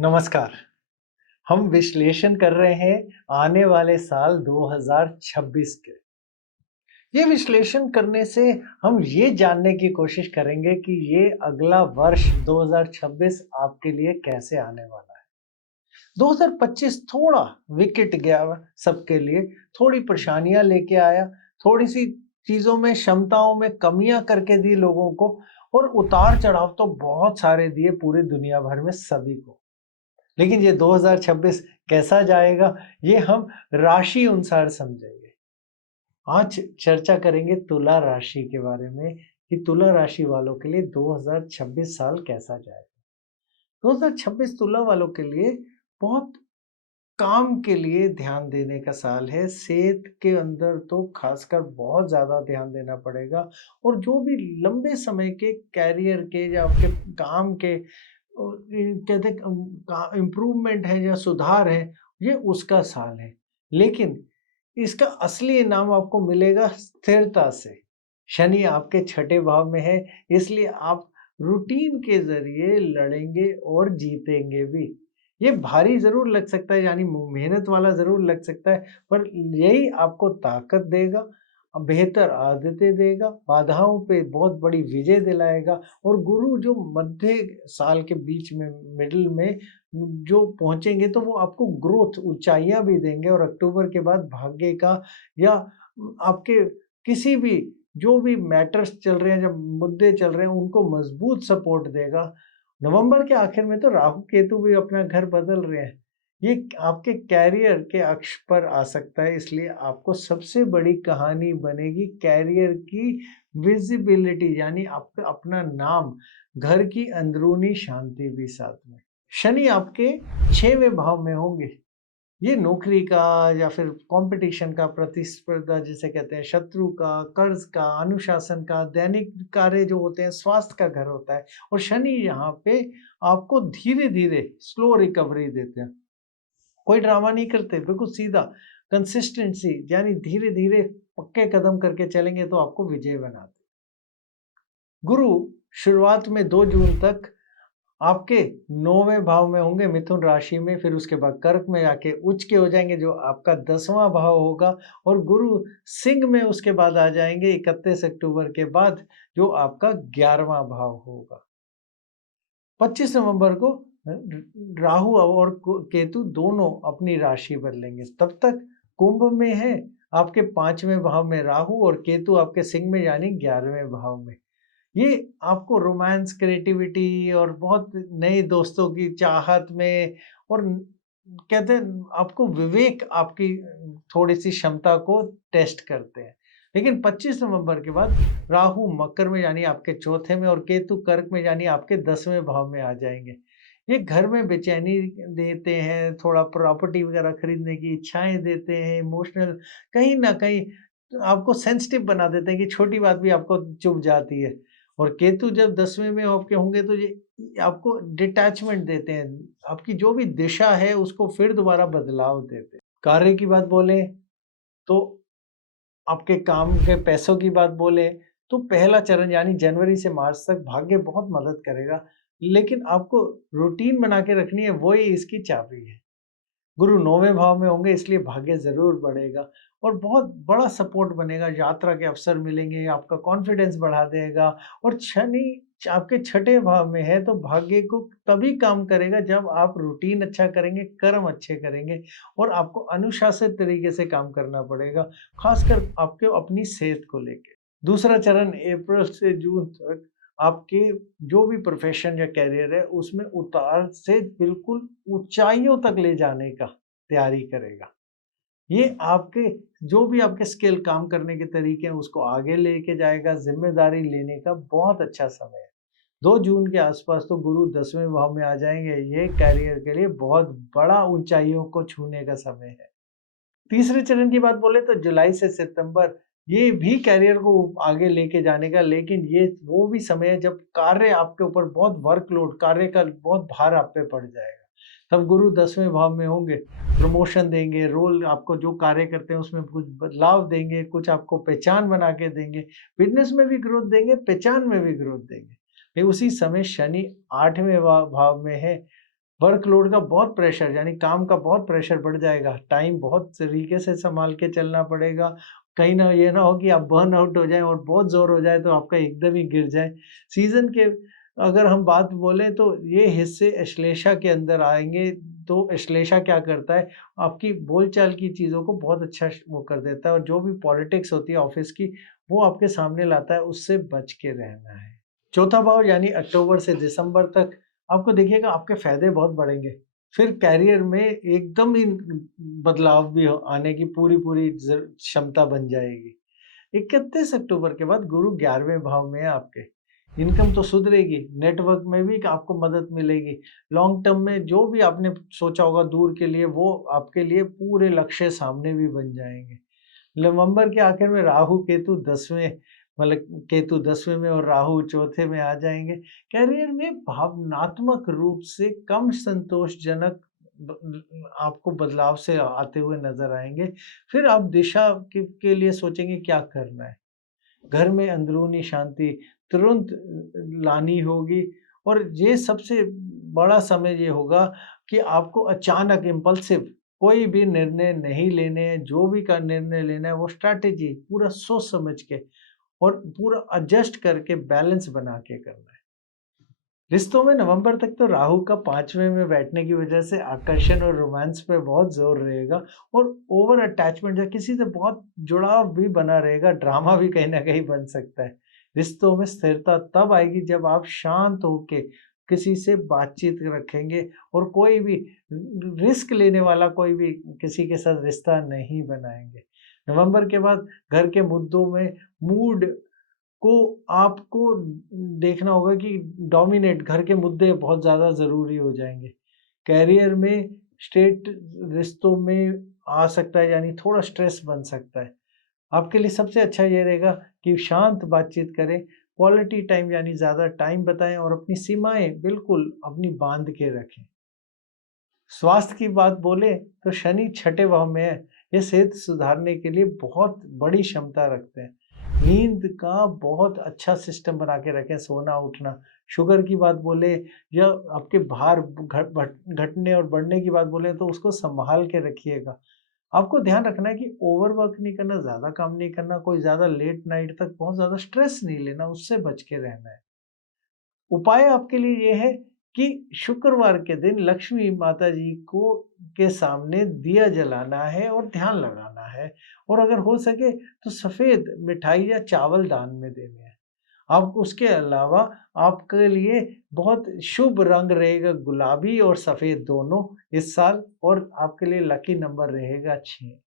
नमस्कार। हम विश्लेषण कर रहे हैं आने वाले साल 2026 के। ये विश्लेषण करने से हम ये जानने की कोशिश करेंगे कि ये अगला वर्ष 2026 आपके लिए कैसे आने वाला है। 2025 थोड़ा विकेट गया सबके लिए, थोड़ी परेशानियां लेके आया, थोड़ी सी चीजों में क्षमताओं में कमियां करके दी लोगों को, और उतार चढ़ाव तो बहुत सारे दिए पूरी दुनिया भर में सभी को। लेकिन ये 2026 कैसा जाएगा, ये हम राशि अनुसार समझेंगे। आज चर्चा करेंगे तुला राशि के बारे में कि तुला राशि वालों के लिए 2026 साल कैसा जाएगा। 2026 तुला वालों के लिए बहुत काम के लिए ध्यान देने का साल है। सेहत के अंदर तो खासकर बहुत ज़्यादा ध्यान देना पड़ेगा, और जो भी लंबे समय के कैरियर के या आपके काम के कहते इम्प्रूवमेंट है या सुधार है, ये उसका साल है। लेकिन इसका असली इनाम आपको मिलेगा स्थिरता से। शनि आपके छठे भाव में है, इसलिए आप रूटीन के ज़रिए लड़ेंगे और जीतेंगे भी। ये भारी ज़रूर लग सकता है, यानी मेहनत वाला ज़रूर लग सकता है, पर यही आपको ताकत देगा, बेहतर आदतें देगा, बाधाओं पे बहुत बड़ी विजय दिलाएगा। और गुरु जो मध्य साल के बीच में, मिडल में जो पहुँचेंगे, तो वो आपको ग्रोथ, ऊँचाइयाँ भी देंगे, और अक्टूबर के बाद भाग्य का या आपके किसी भी जो भी मैटर्स चल रहे हैं, जब मुद्दे चल रहे हैं, उनको मजबूत सपोर्ट देगा। नवंबर के आखिर में तो राहु केतु भी अपना घर बदल रहे हैं। ये आपके कैरियर के अक्ष पर आ सकता है, इसलिए आपको सबसे बड़ी कहानी बनेगी कैरियर की विजिबिलिटी, यानी आपका अपना नाम, घर की अंदरूनी शांति भी साथ में। शनि आपके 6वें भाव में होंगे। ये नौकरी का या फिर कंपटीशन का, प्रतिस्पर्धा जिसे कहते हैं, शत्रु का, कर्ज का, अनुशासन का, दैनिक कार्य जो होते हैं, स्वास्थ्य का घर होता है। और शनि यहाँ पे आपको धीरे धीरे स्लो रिकवरी देते हैं। कोई ड्रामा नहीं करते, बिल्कुल सीधा कंसिस्टेंसी, यानी धीरे धीरे पक्के कदम करके चलेंगे तो आपको विजय बनाते। गुरु शुरुआत में 2 जून तक आपके 9वें भाव में होंगे, मिथुन राशि में, फिर उसके बाद कर्क में जाके उच्च के हो जाएंगे, जो आपका 10वां भाव होगा। और गुरु सिंह में उसके बाद आ जाएंगे 31 अक्टूबर के बाद, जो आपका 11वां भाव होगा। 25 नवंबर को राहु और केतु दोनों अपनी राशि बदलेंगे। तब तक कुंभ में है आपके 5वें भाव में राहु, और केतु आपके सिंह में, यानी 11वें भाव में। ये आपको रोमांस, क्रिएटिविटी और बहुत नए दोस्तों की चाहत में, और कहते हैं आपको विवेक, आपकी थोड़ी-सी क्षमता को टेस्ट करते हैं। लेकिन 25 नवंबर के बाद राहु मकर में, यानी आपके चौथे में, और केतु कर्क में, यानी आपके 10वें भाव में आ जाएँगे। ये घर में बेचैनी देते हैं, थोड़ा प्रॉपर्टी वगैरह खरीदने की इच्छाएँ देते हैं, इमोशनल कहीं न कहीं आपको सेंसिटिव बना देते हैं कि छोटी बात भी आपको चुभ जाती है। और केतु जब 10वें में आपके होंगे, तो ये आपको डिटैचमेंट देते हैं, आपकी जो भी दिशा है उसको फिर दोबारा बदलाव देते हैं। कार्य की बात बोलें तो आपके काम के पैसों की बात बोलें, तो पहला चरण यानी जनवरी से मार्च तक भाग्य बहुत मदद करेगा, लेकिन आपको रूटीन बना के रखनी है, वही इसकी चाबी है। गुरु 9वें भाव में होंगे, इसलिए भाग्य ज़रूर बढ़ेगा और बहुत बड़ा सपोर्ट बनेगा, यात्रा के अवसर मिलेंगे, आपका कॉन्फिडेंस बढ़ा देगा। और शनि आपके छठे भाव में है, तो भाग्य को तभी काम करेगा जब आप रूटीन अच्छा करेंगे, कर्म अच्छे करेंगे, और आपको अनुशासित तरीके से काम करना पड़ेगा, खासकर आपके अपनी सेहत को लेके। दूसरा चरण अप्रैल से जून तक आपके जो भी प्रोफ़ेशन या करियर है, उसमें उतार से बिल्कुल ऊँचाइयों तक ले जाने का तैयारी करेगा। ये आपके जो भी आपके स्किल, काम करने के तरीके हैं, उसको आगे लेके जाएगा, ज़िम्मेदारी लेने का बहुत अच्छा समय है। 2 जून के आस-पास तो गुरु 10वें भाव में आ जाएँगे, ये करियर के लिए बहुत बड़ा ऊँचाइयों को छूने का समय है। तीसरे चरण की बात बोले तो जुलाई से सितंबर, ये भी करियर को आगे लेके जाने का, लेकिन ये वो भी समय है जब कार्य आपके ऊपर बहुत वर्कलोड, कार्य का बहुत भार आप पे पड़ जाएगा। तब गुरु 10वें भाव में होंगे, प्रमोशन देंगे, रोल आपको जो कार्य करते हैं उसमें कुछ बदलाव देंगे, कुछ आपको पहचान बना के देंगे, बिज़नेस में भी ग्रोथ देंगे, पहचान में भी ग्रोथ देंगे। फिर उसी समय शनि 8वें भाव में है, वर्कलोड का बहुत प्रेशर यानी काम का बहुत प्रेशर बढ़ जाएगा, टाइम बहुत तरीके से सँभाल के चलना पड़ेगा। कहीं ना ये ना हो कि आप बर्न आउट हो जाएँ और बहुत ज़ोर हो जाए तो आपका एकदम ही गिर जाए। सीज़न के अगर हम बात बोलें तो ये हिस्से अश्लेषा के अंदर आएँगे, तो अश्लेषा क्या करता है, आपकी बोलचाल की चीज़ों को बहुत अच्छा वो कर देता है और जो भी पॉलिटिक्स होती है ऑफ़िस की, वो आपके सामने लाता है, उससे बच के रहना है। चौथा भाव यानी अक्टूबर से दिसंबर तक आपको देखिएगा आपके फ़ायदे बहुत बढ़ेंगे। फिर करियर में एकदम ही बदलाव भी आने की पूरी-पूरी क्षमता बन जाएगी। 31 अक्टूबर के बाद गुरु 11वें भाव में है आपके। इनकम तो सुधरेगी, नेटवर्क में भी आपको मदद मिलेगी। लॉन्ग टर्म में जो भी आपने सोचा होगा दूर के लिए, वो आपके लिए पूरे लक्ष्य सामने भी बन जाएँगे। नवंबर के आखिर में राहु केतु 10वें मतलब केतु 10वें में और राहु चौथे में आ जाएँगे। करियर में भावनात्मक रूप से कम संतोषजनक आपको बदलाव से आते हुए नज़र आएँगे। फिर आप दिशा के लिए सोचेंगे क्या करना है। घर में अंदरूनी शांति तुरंत लानी होगी और ये सबसे बड़ा समय ये होगा कि आपको अचानक इम्पल्सिव कोई भी निर्णय नहीं लेने हैं, जो भी का निर्णय लेना है वो स्ट्रैटेजी पूरा सोच समझ के और पूरा एडजस्ट करके बैलेंस बना के करना है। रिश्तों में नवंबर तक तो राहु का 5वें में बैठने की वजह से आकर्षण और रोमांस पे बहुत ज़ोर रहेगा और ओवर अटैचमेंट या किसी से बहुत जुड़ाव भी बना रहेगा, ड्रामा भी कहीं न कहीं बन सकता है। रिश्तों में स्थिरता तब आएगी जब आप शांत होके किसी से बातचीत रखेंगे और कोई भी रिस्क लेने वाला कोई भी किसी के साथ रिश्ता नहीं बनाएँगे। नवंबर के बाद घर के मुद्दों में मूड को आपको देखना होगा कि डोमिनेट घर के मुद्दे बहुत ज़्यादा ज़रूरी हो जाएँगे। करियर में स्ट्रेट रिश्तों में आ सकता है यानी थोड़ा स्ट्रेस बन सकता है। आपके लिए सबसे अच्छा ये रहेगा कि शांत बातचीत करें, क्वालिटी टाइम यानी ज़्यादा टाइम बताएँ और अपनी सीमाएँ बिल्कुल अपनी बाँध के रखें। स्वास्थ्य की बात बोले तो शनि छठे भाव में है। ये सेहत सुधारने के लिए बहुत बड़ी क्षमता रखते हैं। नींद का बहुत अच्छा सिस्टम बना के रखें, सोना उठना। शुगर की बात बोले या आपके भार घटने और बढ़ने की बात बोले तो उसको संभाल के रखिएगा। आपको ध्यान रखना है कि ओवरवर्क नहीं करना, ज़्यादा काम नहीं करना, कोई ज़्यादा लेट नाइट तक बहुत ज़्यादा स्ट्रेस नहीं लेना, उससे बच के रहना है। उपाय आपके लिए ये है कि शुक्रवार के दिन लक्ष्मी माता जी को के सामने दिया जलाना है और ध्यान लगाना है और अगर हो सके तो सफ़ेद मिठाई या चावल दान में देने हैं। आप उसके अलावा आपके लिए बहुत शुभ रंग रहेगा गुलाबी और सफ़ेद दोनों इस साल और आपके लिए लकी नंबर रहेगा 6।